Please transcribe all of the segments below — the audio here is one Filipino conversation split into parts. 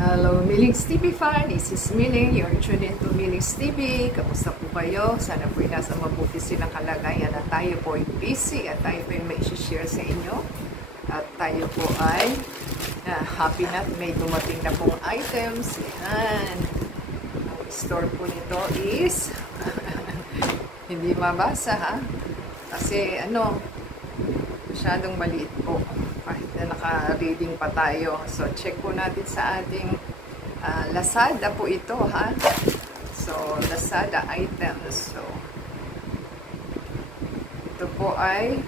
Hello, Millings TV fan. This is Milling. You're tuned into Millings TV. Kamusta po kayo? Sana po nasa mabuti silang kalagayan at tayo po ay busy at tayo po ay may share sa inyo. At tayo po ay happy na may dumating na pong items. Yan. Ang store po nito is hindi mabasa ha. Kasi masyadong maliit po. Kahit na naka-reading pa tayo. So, check po natin sa ating Lazada po ito, ha? So, Lazada items. So, ito po ay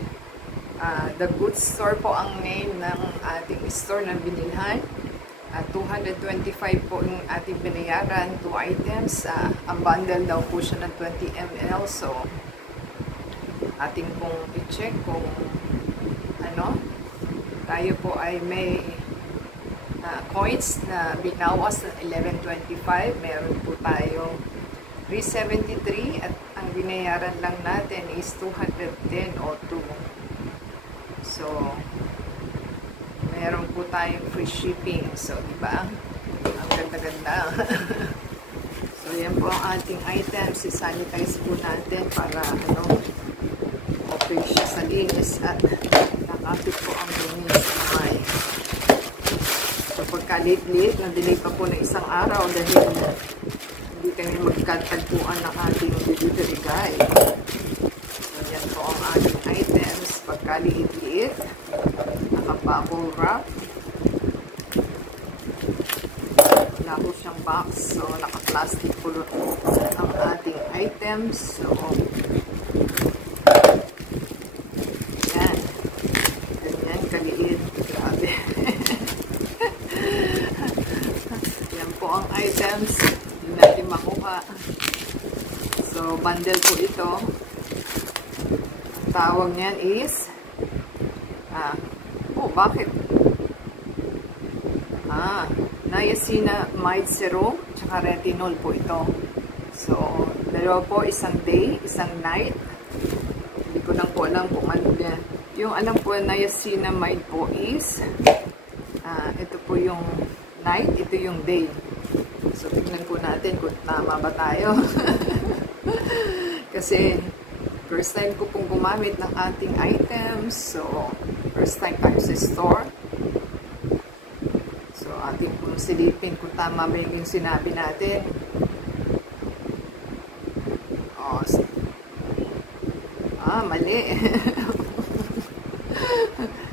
The Good Store po ang name ng ating store na binilhan. 225 po yung ating binayaran. 2 items. Ang bundle daw po siya ng 20 ml. So, ating pong i-check kung tayo po ay may coins na binawas ng 11.25. Meron po tayo 373 at ang binayaran lang natin is 210 o 2. So, meron po tayong free shipping. So, diba? Ang ganda-ganda. So, yan po ang ating items. I-sanitize po natin para okay siya sa linis at nakapit po ang linis sa kamay. So, pagka-late-late, na-delay pa po ng isang araw dahil hindi kami magkatagpuan ng ating delivery guy. So, yan po ang ating items. Pagka-late-late, naka-bubble wrap. Wala po siyang box. So, naka-plastic po ang ating items. So, ang items, hindi natin makuha. So, bundle po ito. Ang tawag niyan is bakit? Niacinamide serum tsaka retinol po ito. So, dalawa po, isang day, isang night. Hindi ko lang po alam kung ano yan. Yung alam po, niacinamide po is ito po yung night, ito yung day. So, tignan po natin kung tama ba tayo. Kasi, first time ko pong gumamit ng ating items. So, first time tayo sa store. So, ating pong silipin kung tama ba yung sinabi natin. Mali.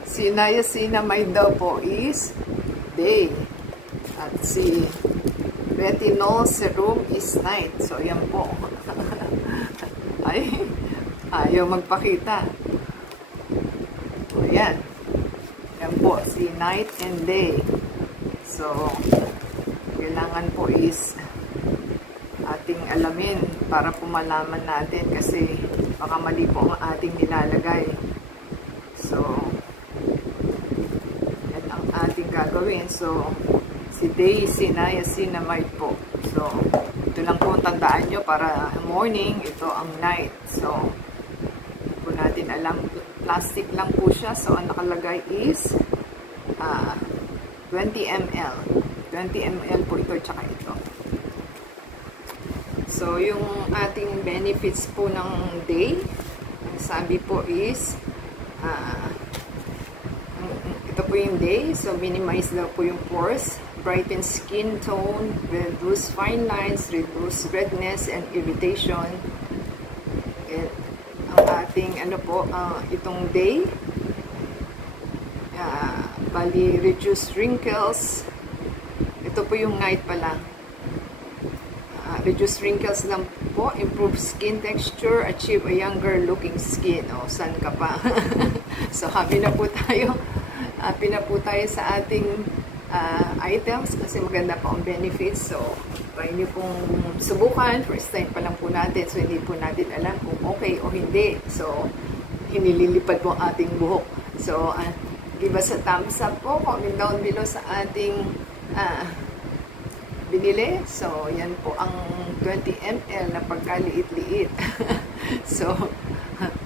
Si niacinamide daw po is day. At si retinol serum is night. So, yan po. Ay, ayaw magpakita. So, yan. Yan po, si night and day. So, kailangan po is ating alamin para po malaman natin kasi baka mali po ang ating nilalagay. So, yan ang ating gagawin. So, si day, si niacinamide po. So, ito lang po tandaan nyo para morning, ito ang night. So, hindi po natin alam. Plastic lang po siya. So, ang nakalagay is 20 ml. 20 ml po ito, tsaka ito. So, yung ating benefits po ng day, ang sabi po is ito po yung day. So, minimize daw po yung pores, brighten skin tone, reduce fine lines, reduce redness and irritation. And ang ating itong day, bali reduce wrinkles. Ito po yung night pala. Reduce wrinkles lang po, improve skin texture, achieve a younger looking skin. Saan ka pa? So, happy na po tayo. Happy na po tayo sa ating items kasi maganda po ang benefits. So, try nyo pong subukan. First time pa lang po natin. So, hindi po natin alam kung okay o hindi. So, hinililipad po ang ating buhok. So, give us a thumbs up po. Comment down below sa ating binili. So, yan po ang 20 ml na pagkaliit-liit. So,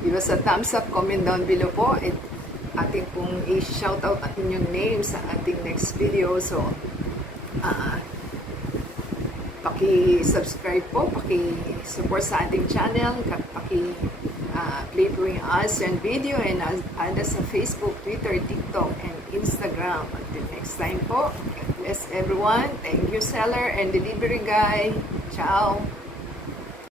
give us a thumbs up. Comment down below po. Ating pong i-shoutout ang inyong name sa ating next video. So, Ah, paki-subscribe po, paki-support sa ating channel, paki-play po yung ASEAN video and add us sa Facebook, Twitter, TikTok, and Instagram. Until next time po, God bless everyone. Thank you, seller and delivery guy. Ciao!